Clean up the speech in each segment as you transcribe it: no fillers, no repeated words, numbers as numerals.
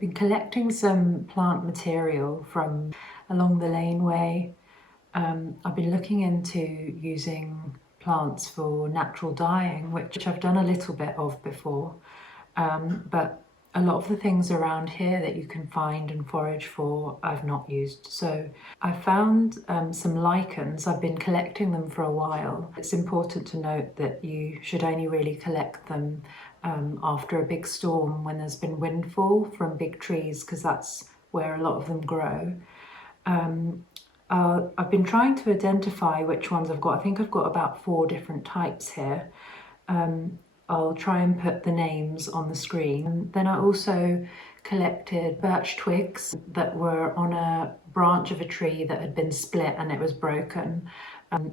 been collecting some plant material from along the laneway. I've been looking into using plants for natural dyeing, which I've done a little bit of before, but a lot of the things around here that you can find and forage for, I've not used. So I found some lichens. I've been collecting them for a while. It's important to note that you should only really collect them after a big storm, when there's been windfall from big trees, because that's where a lot of them grow. I've been trying to identify which ones I've got. I think I've got about 4 different types here. I'll try and put the names on the screen. And then I also collected birch twigs that were on a branch of a tree that had been split and it was broken.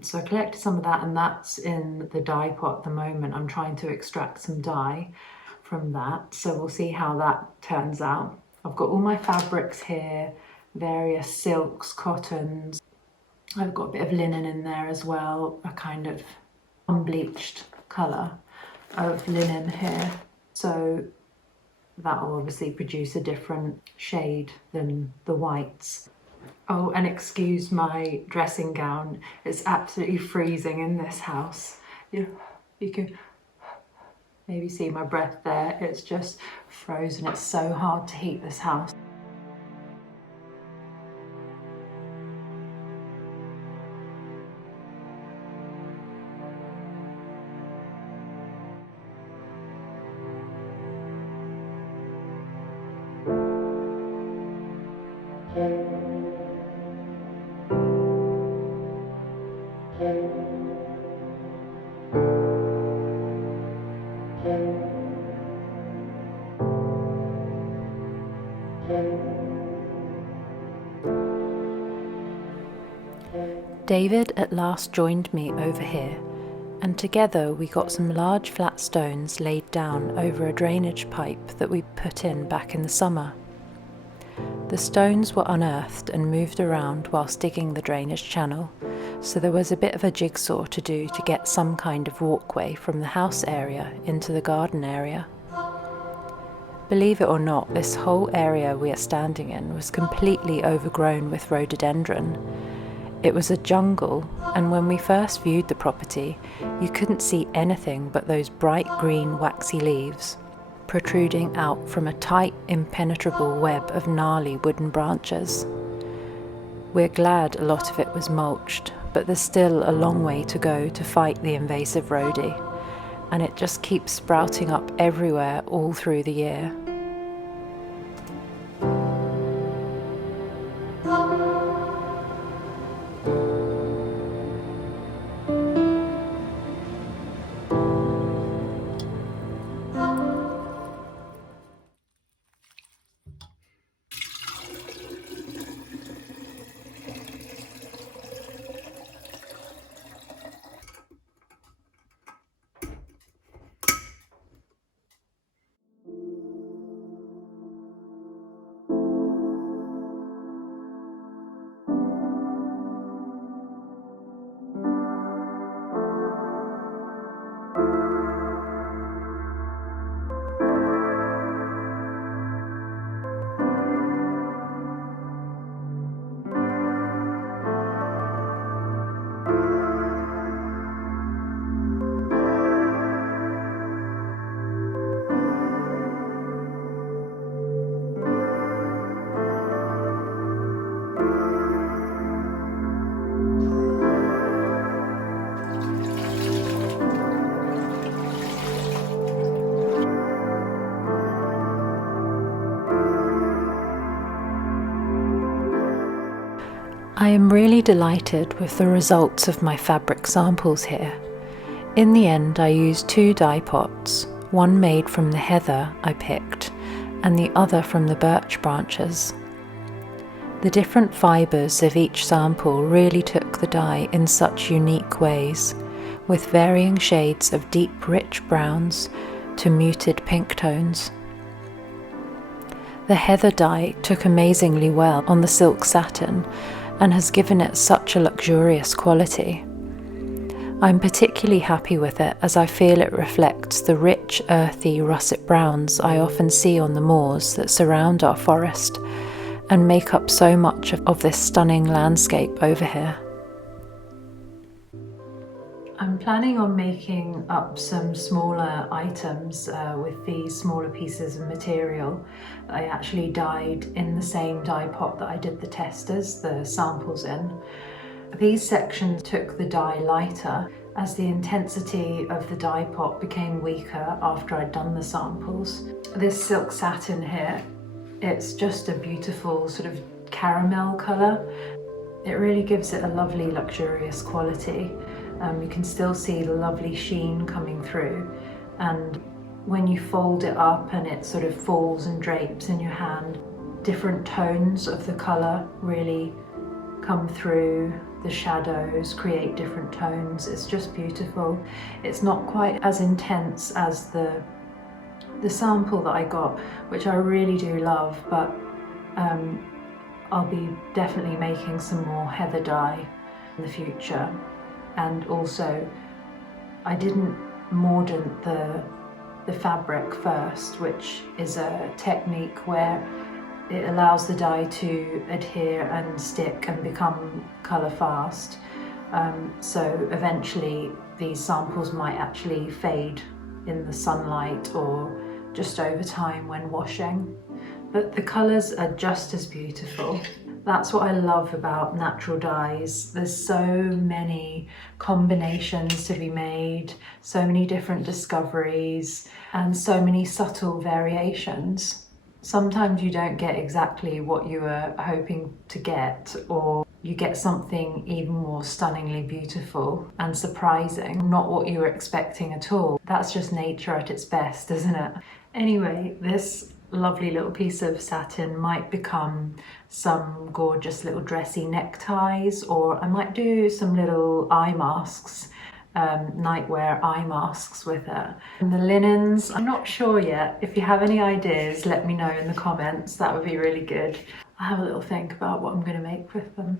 So I collected some of that, and that's in the dye pot at the moment. I'm trying to extract some dye from that, so we'll see how that turns out. I've got all my fabrics here, various silks, cottons. I've got a bit of linen in there as well, a kind of unbleached colour of linen here. So that will obviously produce a different shade than the whites. Oh, and excuse my dressing gown. It's absolutely freezing in this house. You can maybe see my breath there. It's just frozen. It's so hard to heat this house. David at last joined me over here, and together we got some large flat stones laid down over a drainage pipe that we put in back in the summer. The stones were unearthed and moved around whilst digging the drainage channel, so there was a bit of a jigsaw to do to get some kind of walkway from the house area into the garden area. Believe it or not, this whole area we are standing in was completely overgrown with rhododendron. It was a jungle, and when we first viewed the property, you couldn't see anything but those bright green waxy leaves protruding out from a tight, impenetrable web of gnarly wooden branches. We're glad a lot of it was mulched, but there's still a long way to go to fight the invasive rhodie, and it just keeps sprouting up everywhere all through the year. I am really delighted with the results of my fabric samples here. In the end, I used 2 dye pots, one made from the heather I picked and the other from the birch branches. The different fibres of each sample really took the dye in such unique ways, with varying shades of deep rich browns to muted pink tones. The heather dye took amazingly well on the silk satin and has given it such a luxurious quality. I'm particularly happy with it as I feel it reflects the rich, earthy russet browns I often see on the moors that surround our forest and make up so much of this stunning landscape over here. I'm planning on making up some smaller items with these smaller pieces of material that I actually dyed in the same dye pot that I did the testers, the samples in. These sections took the dye lighter as the intensity of the dye pot became weaker after I'd done the samples. This silk satin here, it's just a beautiful sort of caramel colour. It really gives it a lovely luxurious quality. You can still see the lovely sheen coming through, and when you fold it up and it sort of falls and drapes in your hand, different tones of the colour really come through. The shadows create different tones. It's just beautiful. It's not quite as intense as the sample that I got, which I really do love, but I'll be definitely making some more heather dye in the future. And also, I didn't mordant the fabric first, which is a technique where it allows the dye to adhere and stick and become colour fast. So eventually these samples might actually fade in the sunlight or just over time when washing. But the colours are just as beautiful. That's what I love about natural dyes. There's so many combinations to be made, so many different discoveries, and so many subtle variations. Sometimes you don't get exactly what you were hoping to get, or you get something even more stunningly beautiful and surprising, not what you were expecting at all. That's just nature at its best, isn't it? Anyway, this lovely little piece of satin might become some gorgeous little dressy neckties, or I might do some little eye masks, nightwear eye masks with it. And the linens, I'm not sure yet. If you have any ideas, let me know in the comments. That would be really good. I'll have a little think about what I'm going to make with them.